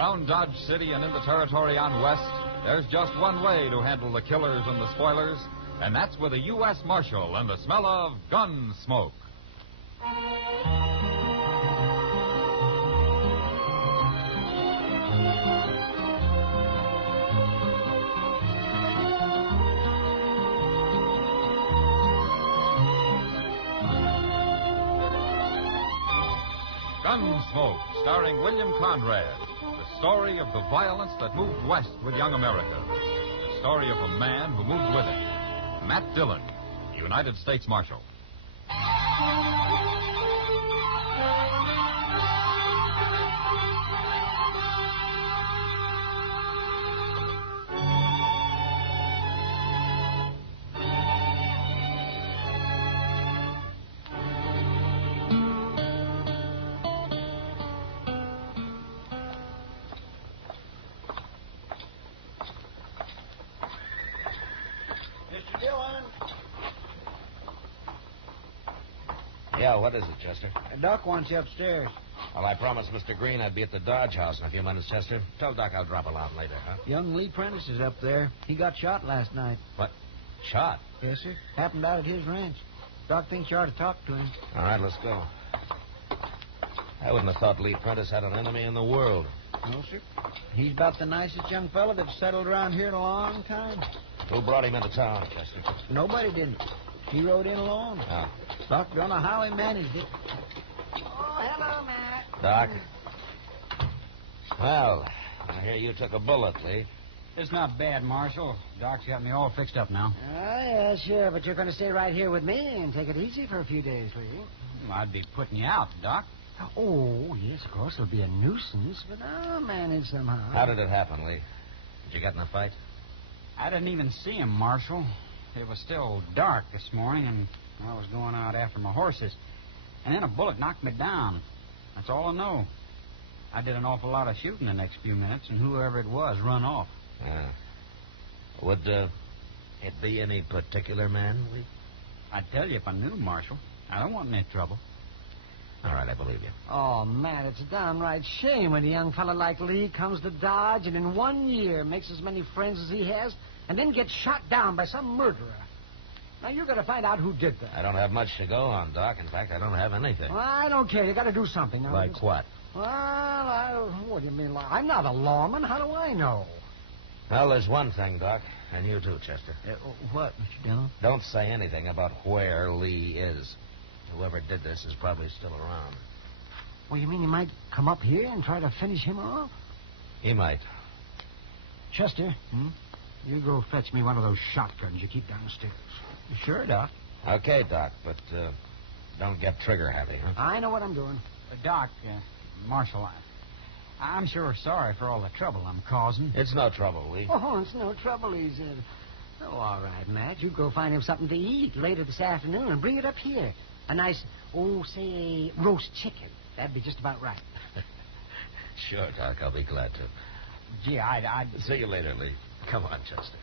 Around Dodge City and in the territory on West, there's just one way to handle the killers and the spoilers, and that's with a U.S. Marshal and the smell of Gunsmoke. Gunsmoke, starring William Conrad. The story of the violence that moved west with young America. The story of a man who moved with it. Matt Dillon, United States Marshal. Yeah, what is it, Chester? Doc wants you upstairs. Well, I promised Mr. Green I'd be at the Dodge House in a few minutes, Chester. Tell Doc I'll drop along later, huh? Young Lee Prentice is up there. He got shot last night. What? Shot? Yes, sir. Happened out at his ranch. Doc thinks you ought to talk to him. All right, let's go. I wouldn't have thought Lee Prentice had an enemy in the world. No, sir. He's about the nicest young fella that's settled around here in a long time. Who brought him into town, Chester? Nobody didn't. He rode in alone. Oh. Doc don't know how he managed it. Oh, hello, Matt. Doc? Well, I hear you took a bullet, Lee. It's not bad, Marshal. Doc's got me all fixed up now. Oh, yeah, sure. But you're going to stay right here with me and take it easy for a few days, will you? Well, I'd be putting you out, Doc. Oh, yes, of course. It'll be a nuisance, but I'll manage somehow. How did it happen, Lee? Did you get in a fight? I didn't even see him, Marshal. It was still dark this morning, and I was going out after my horses. And then a bullet knocked me down. That's all I know. I did an awful lot of shooting the next few minutes, and whoever it was run off. Would it be any particular man, Lee? I'd tell you if I knew, Marshal. I don't want any trouble. All right, I believe you. Oh, Matt, it's a downright shame when a young fella like Lee comes to Dodge and in 1 year makes as many friends as he has and then gets shot down by some murderer. Now, you're going to find out who did that. I don't have much to go on, Doc. In fact, I don't have anything. Well, I don't care. You got to do something. Now, like what? Well, what do you mean? I'm not a lawman. How do I know? Well, there's one thing, Doc, and you too, Chester. What, Mr. Dillon? Don't say anything about where Lee is. Whoever did this is probably still around. Well, you mean he might come up here and try to finish him off? He might. Chester, you go fetch me one of those shotguns you keep downstairs. Sure, Doc. Okay, Doc, but don't get trigger-happy, huh? I know what I'm doing. Doc, Marshal, I'm sure sorry for all the trouble I'm causing. It's no trouble, Lee. Oh, it's no trouble, he said. Oh, all right, Matt. You go find him something to eat later this afternoon and bring it up here. A nice, say, roast chicken. That'd be just about right. Sure, Doc. I'll be glad to. Gee, I'd... See you later, Lee. Come on, Chester.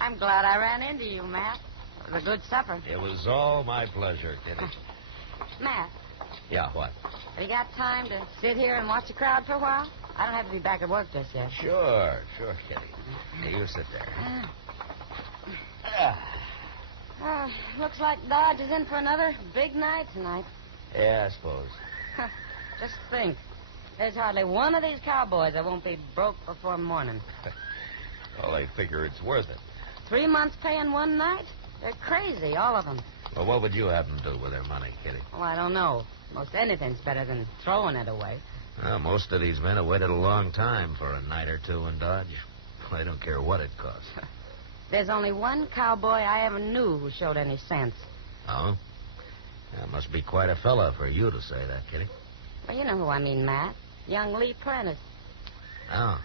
I'm glad I ran into you, Matt. It was a good supper. It was all my pleasure, Kitty. Matt. Yeah, what? Have you got time to sit here and watch the crowd for a while? I don't have to be back at work just yet. Sure, Kitty. Here, you sit there. Looks like Dodge is in for another big night tonight. Yeah, I suppose. Just think. There's hardly one of these cowboys that won't be broke before morning. Well, they figure it's worth it. 3 months pay in one night? They're crazy, all of them. Well, what would you have them do with their money, Kitty? Oh, I don't know. Most anything's better than throwing it away. Well, most of these men have waited a long time for a night or two in Dodge. They don't care what it costs. There's only one cowboy I ever knew who showed any sense. Oh? That must be quite a fella for you to say that, Kitty. Well, you know who I mean, Matt. Young Lee Prentice. Oh.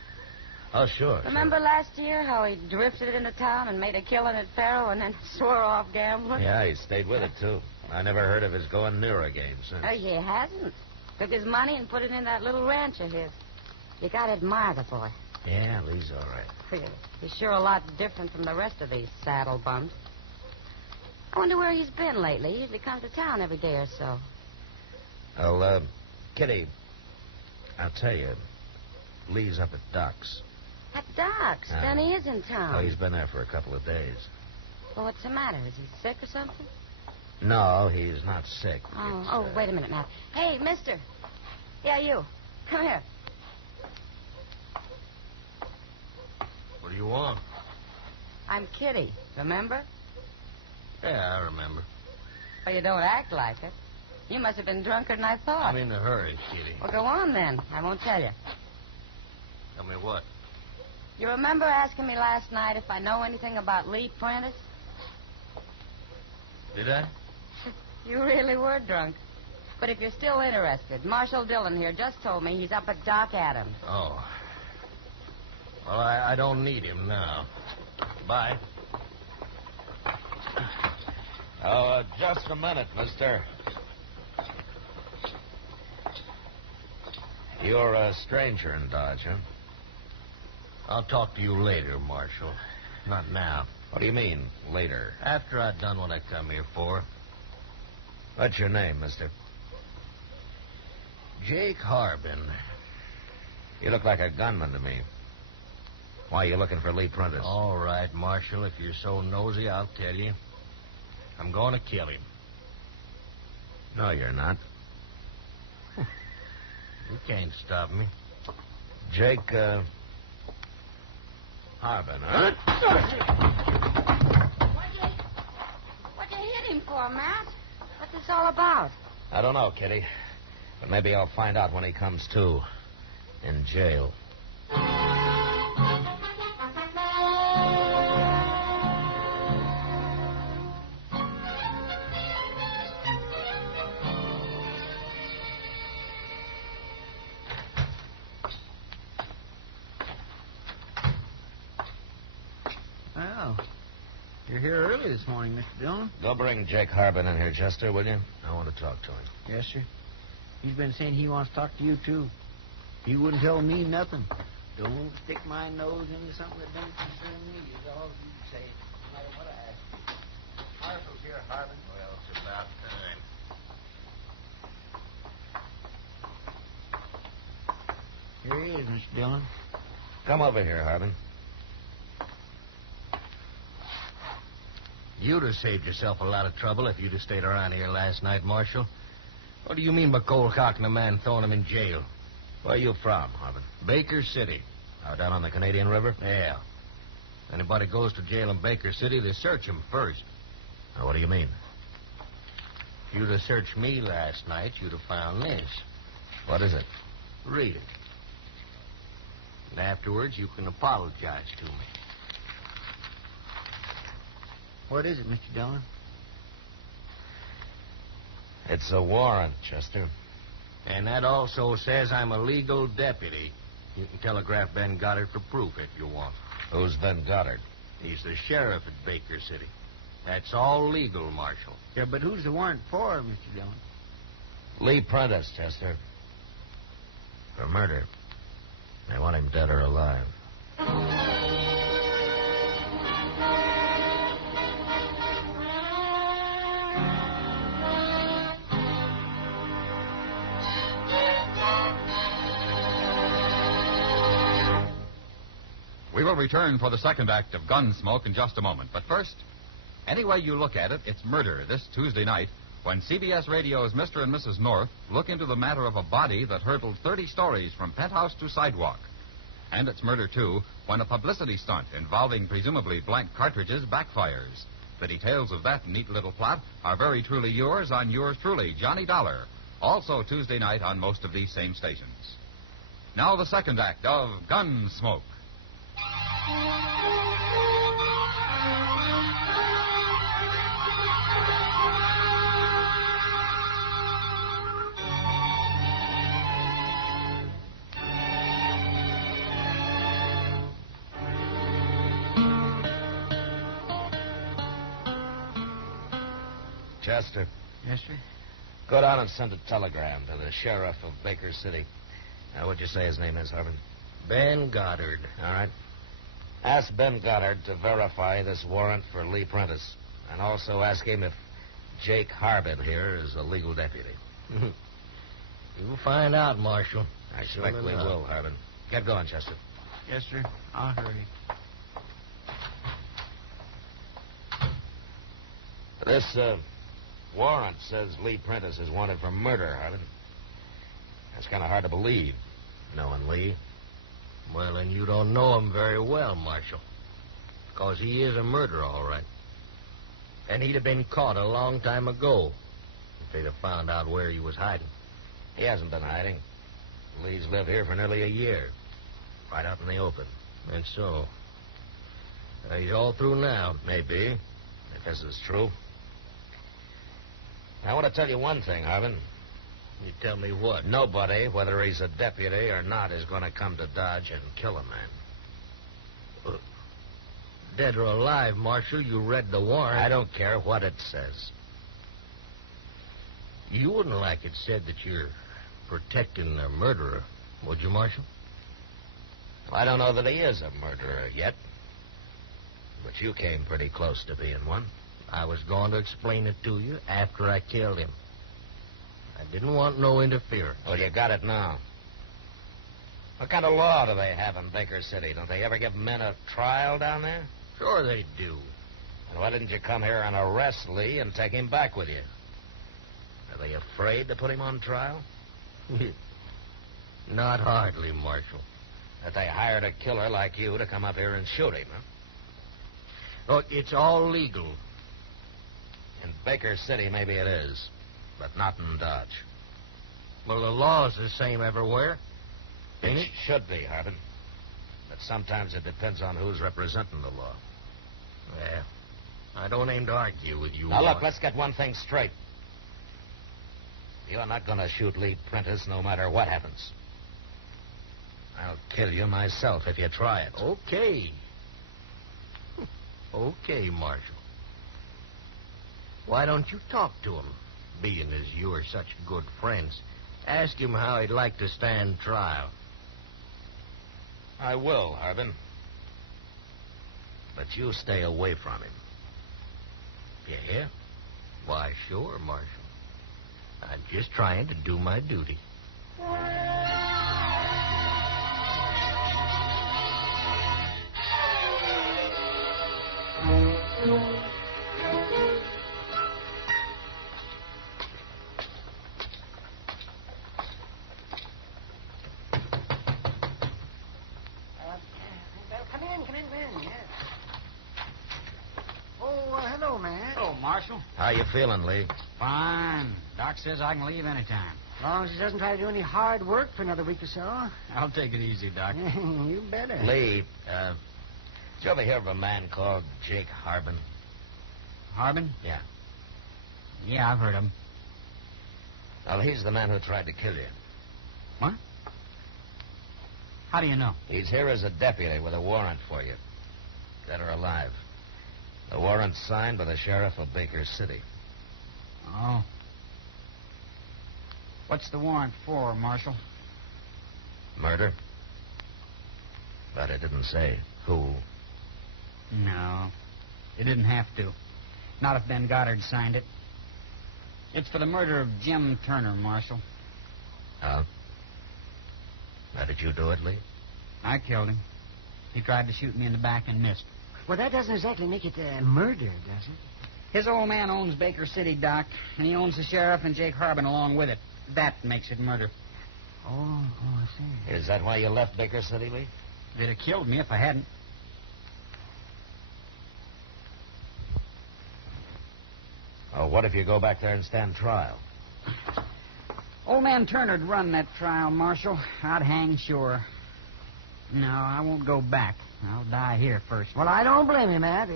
Oh, sure. Remember last year how he drifted into town and made a killing at Faro and then swore off gambling? Yeah, he stayed with it, too. I never heard of his going near a game since. Oh, he hasn't. Took his money and put it in that little ranch of his. You gotta admire the boy. Yeah, Lee's all right. He's sure a lot different from the rest of these saddle bums. I wonder where he's been lately. He usually comes to town every day or so. Well, Kitty, I'll tell you, Lee's up at Doc's. At Doc's? Then he is in town. Oh, he's been there for a couple of days. Well, what's the matter? Is he sick or something? No, he's not sick. Oh, wait a minute now. Hey, mister. Yeah, you. Come here. What do you want? I'm Kitty, remember? Yeah, I remember. Well, you don't act like it. You must have been drunker than I thought. I'm in a hurry, Kitty. Well, go on then. I won't tell you. Tell me what? You remember asking me last night if I know anything about Lee Prentice? Did I? You really were drunk. But if you're still interested, Marshal Dillon here just told me he's up at Doc Adams. Oh. Well, I don't need him now. Bye. Oh, just a minute, mister. You're a stranger in Dodge, huh? I'll talk to you later, Marshal. Not now. What do you mean, later? After I've done what I come here for. What's your name, mister? Jake Harbin. You look like a gunman to me. Why are you looking for Lee Prentice? All right, Marshal, if you're so nosy, I'll tell you. I'm going to kill him. No, you're not. You can't stop me. Jake, Harbin, huh? What'd you hit him for, Matt? What's this all about? I don't know, Kitty. But maybe I'll find out when he comes to. In jail. Well, you're here early this morning, Mr. Dillon. Go bring Jake Harbin in here, Chester, will you? I want to talk to him. Yes, sir. He's been saying he wants to talk to you, too. He wouldn't tell me nothing. Don't stick my nose into something that don't concern me, is all you say. No matter what I ask you. Marshal's here, Harbin. Well, it's about time. Here he is, Mr. Dillon. Come over here, Harbin. You'd have saved yourself a lot of trouble if you'd have stayed around here last night, Marshal. What do you mean by cold cocking a man, throwing him in jail? Where are you from, Harbin? Baker City. Out down on the Canadian River? Yeah. Anybody goes to jail in Baker City, they search him first. Now, what do you mean? If you'd have searched me last night, you'd have found this. What is it? Read it. And afterwards, you can apologize to me. What is it, Mr. Dillon? It's a warrant, Chester. And that also says I'm a legal deputy. You can telegraph Ben Goddard for proof if you want. Who's Ben Goddard? He's the sheriff at Baker City. That's all legal, Marshal. Yeah, but who's the warrant for, Mr. Dillon? Lee Prentice, Chester. For murder. They want him dead or alive. We will return for the second act of Gunsmoke in just a moment. But first, any way you look at it, it's murder this Tuesday night when CBS Radio's Mr. and Mrs. North look into the matter of a body that hurtled 30 stories from penthouse to sidewalk. And it's murder, too, when a publicity stunt involving presumably blank cartridges backfires. The details of that neat little plot are very truly yours on yours truly, Johnny Dollar. Also Tuesday night on most of these same stations. Now the second act of Gunsmoke. Chester, Yes, sir. Go down and send a telegram to the sheriff of Baker City. What'd you say his name is, Harvin? Ben Goddard. All right. Ask Ben Goddard to verify this warrant for Lee Prentice. And also ask him if Jake Harbin here is a legal deputy. You'll find out, Marshal. I expect we will, Harbin. Get going, Chester. Yes, sir. I'll hurry. This warrant says Lee Prentice is wanted for murder, Harbin. That's kind of hard to believe, knowing Lee. Well, then you don't know him very well, Marshal. Because he is a murderer, all right. And he'd have been caught a long time ago if they'd have found out where he was hiding. He hasn't been hiding. Lee's lived here for nearly a year. Right out in the open. And so, he's all through now. Maybe, if this is true. I want to tell you one thing, Harbin. You tell me what? Nobody, whether he's a deputy or not, is going to come to Dodge and kill a man. Dead or alive, Marshal, you read the warrant. I don't care what it says. You wouldn't like it said that you're protecting a murderer, would you, Marshal? Well, I don't know that he is a murderer yet. But you came pretty close to being one. I was going to explain it to you after I killed him. I didn't want no interference. Well, you got it now. What kind of law do they have in Baker City? Don't they ever give men a trial down there? Sure they do. And why didn't you come here and arrest Lee and take him back with you? Are they afraid to put him on trial? Not hardly, Marshal. That they hired a killer like you to come up here and shoot him, huh? Look, it's all legal. In Baker City, maybe it is. But not in Dodge. Well, the law's the same everywhere. Ain't it? Should be, Harbin. But sometimes it depends on who's representing the law. Well, I don't aim to argue with you. Now, look, let's get one thing straight. You're not going to shoot Lee Prentice no matter what happens. I'll kill you myself if you try it. Okay. Okay, Marshal. Why don't you talk to him, being as you are such good friends? Ask him how he'd like to stand trial. I will, Harbin. But you stay away from him. You hear? Why, sure, Marshal. I'm just trying to do my duty. Come in. Yes. Oh, hello, man. Hello, Marshal. How you feeling, Lee? Fine. Doc says I can leave anytime. As long as he doesn't try to do any hard work for another week or so. I'll take it easy, Doc. You better. Lee, did you ever hear of a man called Jake Harbin? Harbin? Yeah. Yeah, I've heard of him. Well, he's the man who tried to kill you. What? How do you know? He's here as a deputy with a warrant for you. Dead or alive. The warrant's signed by the sheriff of Baker City. Oh. What's the warrant for, Marshal? Murder? But it didn't say who. No. It didn't have to. Not if Ben Goddard signed it. It's for the murder of Jim Turner, Marshal. Oh? How did you do it, Lee? I killed him. He tried to shoot me in the back and missed. Well, that doesn't exactly make it murder, does it? His old man owns Baker City, Doc, and he owns the sheriff and Jake Harbin along with it. That makes it murder. Oh, I see. Is that why you left Baker City, Lee? They'd have killed me if I hadn't. Oh, what if you go back there and stand trial? Old man Turner'd run that trial, Marshal. I'd hang sure. No, I won't go back. I'll die here first. Well, I don't blame you, Matt.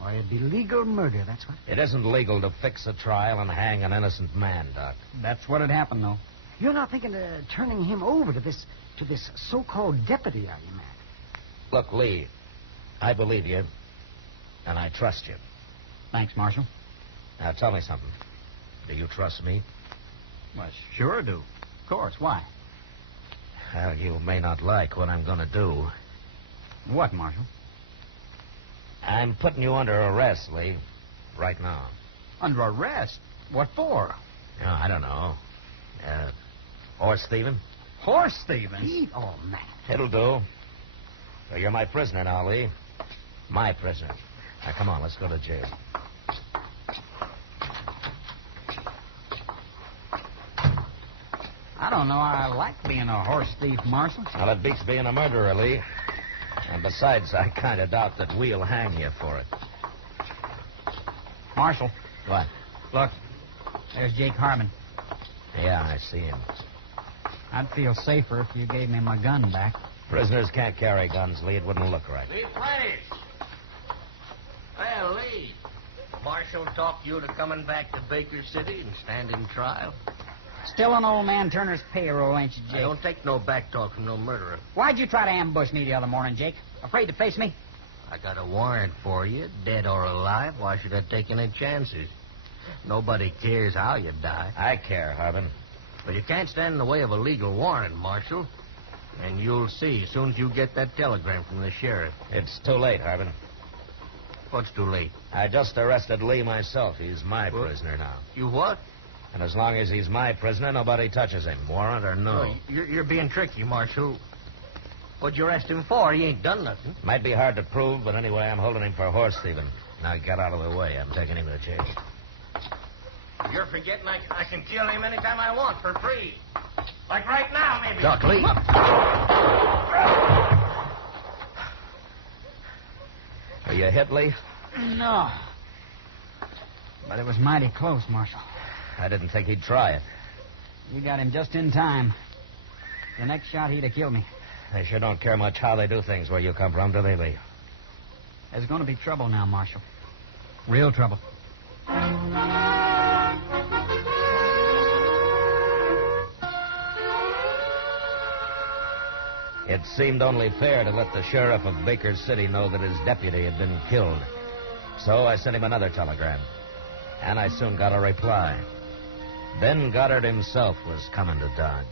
Or it'd be legal murder, that's what. It isn't legal to fix a trial and hang an innocent man, Doc. That's what'd happen, though. You're not thinking of turning him over to this so-called deputy, are you, Matt? Look, Lee, I believe you, and I trust you. Thanks, Marshal. Now, tell me something. Do you trust me? Well, sure do. Of course. Why? Well, you may not like what I'm going to do. What, Marshal? I'm putting you under arrest, Lee. Right now. Under arrest? What for? Oh, I don't know. Horse thieving? Horse thieving? Oh, man. It'll do. So you're my prisoner now, Lee. My prisoner. Now, come on, let's go to jail. I don't know. I like being a horse thief, Marshal. Well, it beats being a murderer, Lee. And besides, I kind of doubt that we'll hang you for it. Marshal. What? Look, there's Jake Harmon. Yeah, I see him. I'd feel safer if you gave me my gun back. Prisoners can't carry guns, Lee. It wouldn't look right. Lee Prentice! Well, Lee, Marshal talked you to coming back to Baker City and standing trial. Still on old man Turner's payroll, ain't you, I Jake? don't take no back talk from no murderer. Why'd you try to ambush me the other morning, Jake? Afraid to face me? I got a warrant for you, dead or alive. Why should I take any chances? Nobody cares how you die. I care, Harbin. But you can't stand in the way of a legal warrant, Marshal. And you'll see as soon as you get that telegram from the sheriff. It's too late, Harbin. What's too late? I just arrested Lee myself. He's my prisoner now. You what? And as long as he's my prisoner, nobody touches him, warrant or no. Oh, you're being tricky, Marshal. What'd you arrest him for? He ain't done nothing. Might be hard to prove, but anyway, I'm holding him for horse thieving. Now get out of the way. I'm taking him to jail. You're forgetting I can kill him anytime I want for free. Like right now, maybe. Doc, Lee. Are you hit, Lee? No. But it was mighty close, Marshal. I didn't think he'd try it. You got him just in time. The next shot, he'd have killed me. They sure don't care much how they do things where you come from, do they, Lee? There's going to be trouble now, Marshal. Real trouble. It seemed only fair to let the sheriff of Baker City know that his deputy had been killed. So I sent him another telegram. And I soon got a reply. Ben Goddard himself was coming to Dodge.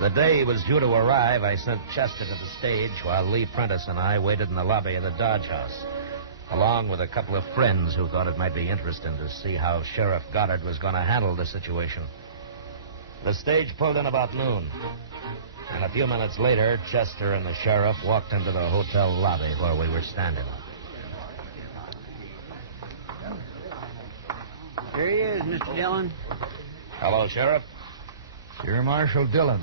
The day he was due to arrive, I sent Chester to the stage while Lee Prentice and I waited in the lobby of the Dodge House, along with a couple of friends who thought it might be interesting to see how Sheriff Goddard was going to handle the situation. The stage pulled in about noon, and a few minutes later, Chester and the sheriff walked into the hotel lobby where we were standing. Here he is, Mr. Dillon. Hello, Sheriff. You're Marshal Dillon.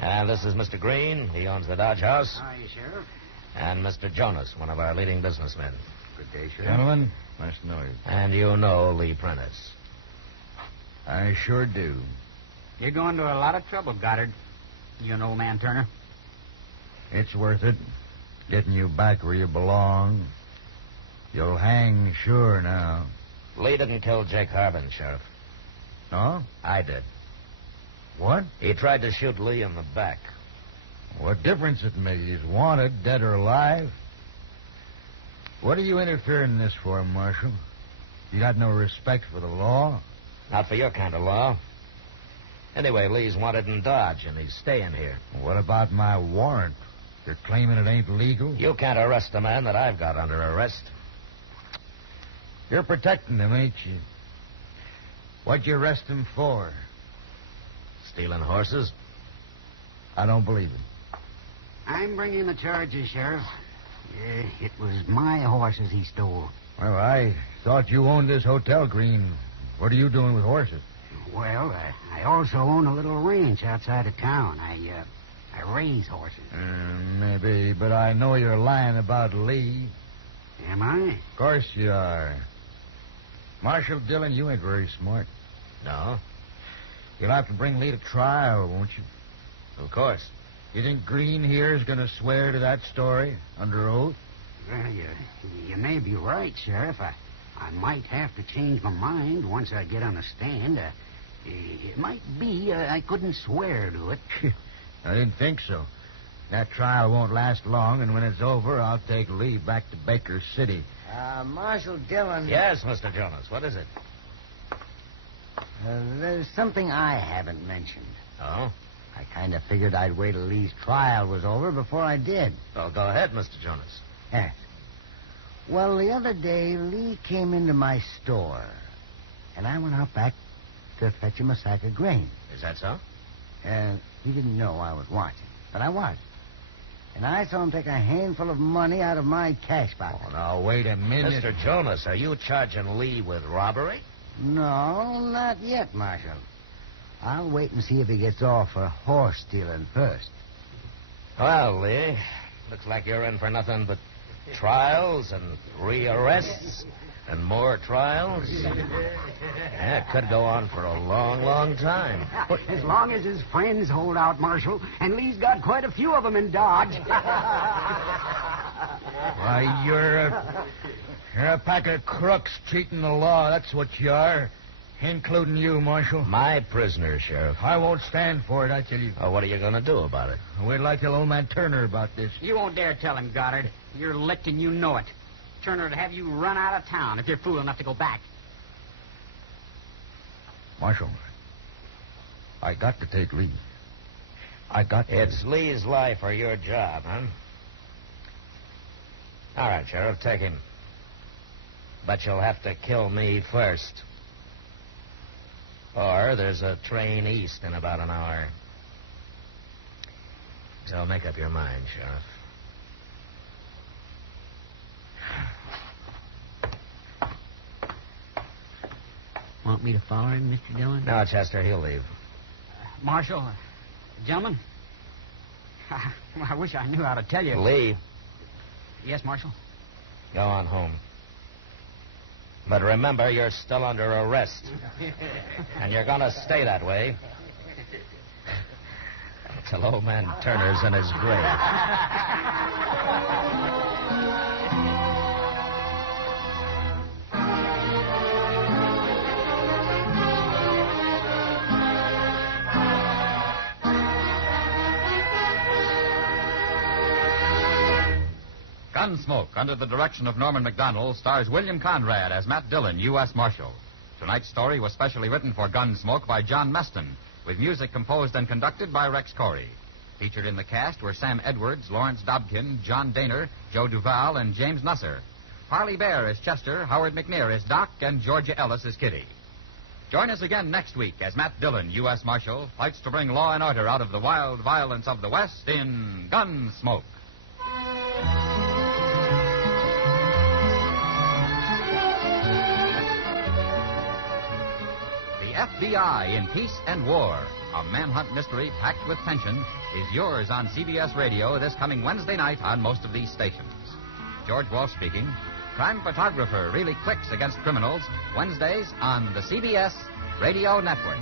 And this is Mr. Green. He owns the Dodge House. How are you, Sheriff? And Mr. Jonas, one of our leading businessmen. Good day, Sheriff. Gentlemen, nice to know you. And you know Lee Prentice. I sure do. You're going to a lot of trouble, Goddard. You and old man Turner. It's worth it. Getting you back where you belong. You'll hang sure now. Lee didn't kill Jake Harbin, Sheriff. No? I did. What? He tried to shoot Lee in the back. What difference it makes? He's wanted, dead or alive. What are you interfering in this for, Marshal? You got no respect for the law? Not for your kind of law. Anyway, Lee's wanted in Dodge, and he's staying here. What about my warrant? You're claiming it ain't legal? You can't arrest a man that I've got under arrest. You're protecting him, ain't you? What'd you arrest him for? Stealing horses? I don't believe it. I'm bringing the charges, Sheriff. It was my horses he stole. Well, I thought you owned this hotel, Green. What are you doing with horses? Well, I also own a little ranch outside of town. I raise horses. Maybe, but I know you're lying about Lee. Am I? Of course you are. Marshal Dillon, you ain't very smart. No. You'll have to bring Lee to trial, won't you? Of course. You think Green here is going to swear to that story under oath? Well, you may be right, Sheriff. I might have to change my mind once I get on the stand. It might be I couldn't swear to it. I didn't think so. That trial won't last long, and when it's over, I'll take Lee back to Baker City. Marshal Dillon. Yes, Mr. Jonas. What is it? There's something I haven't mentioned. Oh? I kind of figured I'd wait till Lee's trial was over before I did. Well, go ahead, Mr. Jonas. Yes. Well, the other day, Lee came into my store, and I went out back to fetch him a sack of grain. Is that so? He didn't know I was watching, but I was. And I saw him take a handful of money out of my cash box. Oh, now, wait a minute. Mr. Jonas, are you charging Lee with robbery? No, not yet, Marshal. I'll wait and see if he gets off for horse stealing first. Well, Lee, looks like you're in for nothing but trials and rearrests and more trials. Yeah, it could go on for a long, long time. As long as his friends hold out, Marshal, and Lee's got quite a few of them in Dodge. Why, you're a pack of crooks cheating the law. That's what you are. Including you, Marshal. My prisoner, Sheriff. I won't stand for it, I tell you. Oh, what are you going to do about it? Wait till I tell old man Turner about this. You won't dare tell him, Goddard. You're licked and you know it. Turner would have you run out of town if you're fool enough to go back. Marshal, I got to take Lee. I got to. It's Lee's life or your job, huh? All right, Sheriff, take him. But you'll have to kill me first. Or there's a train east in about an hour. So make up your mind, Sheriff. Want me to follow him, Mr. Dillon? No, Chester, he'll leave. Marshal, gentlemen, I wish I knew how to tell you. Lee, Yes, Marshal? go on home. But remember, you're still under arrest. And you're going to stay that way until old man Turner's in his grave. Gunsmoke, under the direction of Norman MacDonnell, stars William Conrad as Matt Dillon, U.S. Marshal. Tonight's story was specially written for Gunsmoke by John Meston, with music composed and conducted by Rex Corey. Featured in the cast were Sam Edwards, Lawrence Dobkin, John Daner, Joe Duval, and James Nusser. Parley Baer as Chester, Howard McNear as Doc, and Georgia Ellis as Kitty. Join us again next week as Matt Dillon, U.S. Marshal, fights to bring law and order out of the wild violence of the West in Gunsmoke. FBI in Peace and War, a manhunt mystery packed with tension, is yours on CBS Radio this coming Wednesday night on most of these stations. George Walsh speaking. Crime photographer really clicks against criminals Wednesdays on the CBS Radio Network.